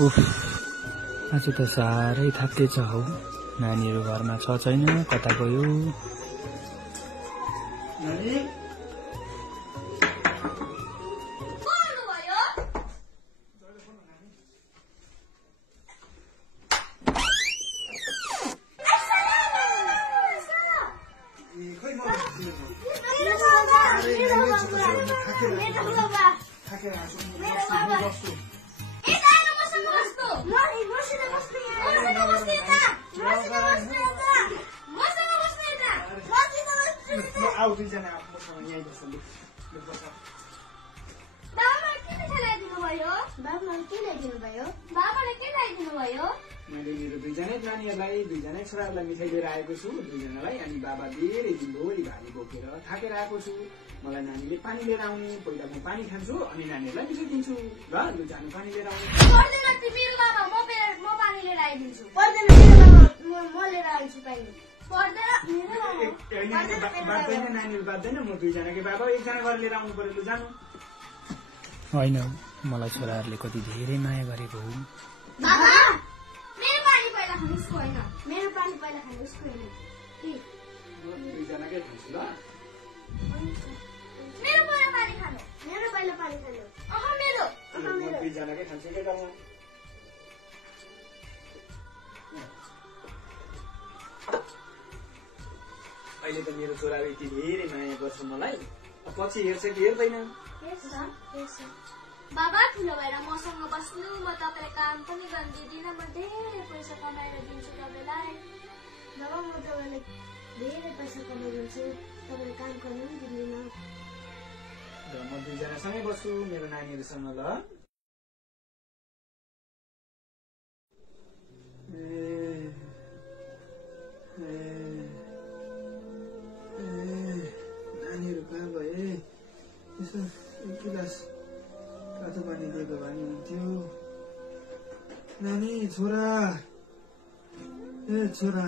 उफ, आज त साह्रै थाकेछ हौ। नानीहरू घरमा छ छैन, कता गयो? मैले मेरो दुईजना नानीहरूलाई दुईजना छोराहरूलाई मिठाई लिएर आएको छु। दुईजनालाई अनि बाबा धेरै दिनभरि भारी बोकेर थाकेर आएको छु। मलाई नानीले पानी लिएर आउने, पहिला म पानी खान्छु अनि नानीहरूलाई मिठाई दिन्छु। ल लु जानु पानी लिएर आउनु। बाँच्दैन नानीहरू बाँच्दैन, म दुईजनाकै बाबा एकजना गरेर लिएर आउनु पर्यो। लु जानु। होइन, मलाई छोराहरूले कति धेरै माया गरेको हो। मेरो पानी पहिला खानु उसको होइन। दुईजनाकै खान्छु ल। मेरो पहिला पानी खानु। मेरो पहिला पानी खानु। मेरो दुईजनाकै खान्छु के त म। अहिले त मेरो छोराले यति धेरै माया गर्छ मलाई, पछि हेर्छ कि हेर्दैन? बाबा ठुलो भएर मसँग बस्नु, म तपाईँलाई काम पनि गर्न दिदिनँ, म धेरै पैसा कमाएर दिन्छु तपाईँलाई। बाबा म तपाईँलाई धेरै पैसा कमाइदिन्छु, तपाईँलाई काम गर्नु पनि दिँदिनँ। म दुईजनासँगै बस्छु मेरो नानीहरूसँग ल। नानीहरू कहाँ भए? यसो एक गिलास तातो पानी दिएको भए नि हुन्थ्यो। नानी, छोरा, ए छोरा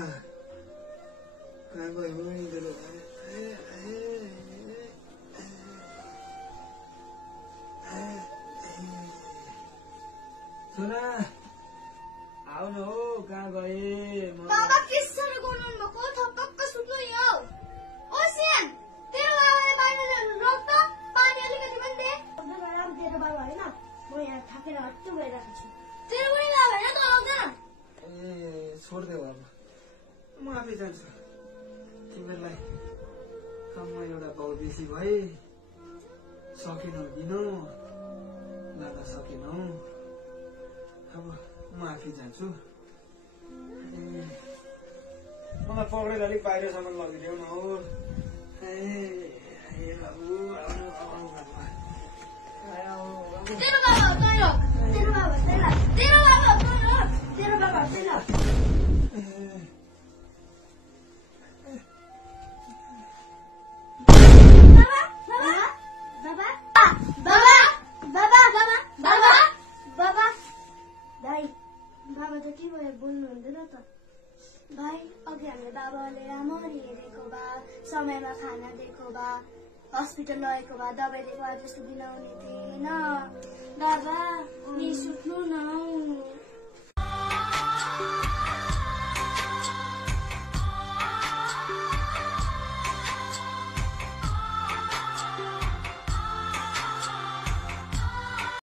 कहाँ गयो हो यिनीहरू? छोरा आउनु हो, कहाँ गए? बाबा किसरी गर्नु भएको? थपक्क सुत्नु यो। ओ सियान, तेरो बाबाले बाहिर रोक त, पानी अलिकति पनि दे। तेरो बाबा होइन, म यहाँ थाकेर हट्टु भइरहेको छु। तेरो पनि बाबा होइन त आउँदैन। ए छोडिदेऊ, अब म आफै जान्छु। तिमीहरूलाई काममा एउटा पाउ बेसी भए, सकेनौ दिन लान सकेनौ। अब म आफै जान्छु। मलाई पक्रेर अलिक बाहिरसम्म लगिदेऊ न हो। बाबु आउनु आउनु बाबु। तेरो बाबा तै रोक। तेरो बाबा तै रोक। तेरो बाबा तै रोक। तेरो बाबा तै रोक। बाबा त के भयो, बोल्नु हुँदैन त भाइ। अघि हामीले बाबाले राम्ररी हेरेको भए, समयमा खाना दिएको भए, हस्पिटल लगेको भए, दबाई दिएको भए त्यस्तो बिनाउने थिएन।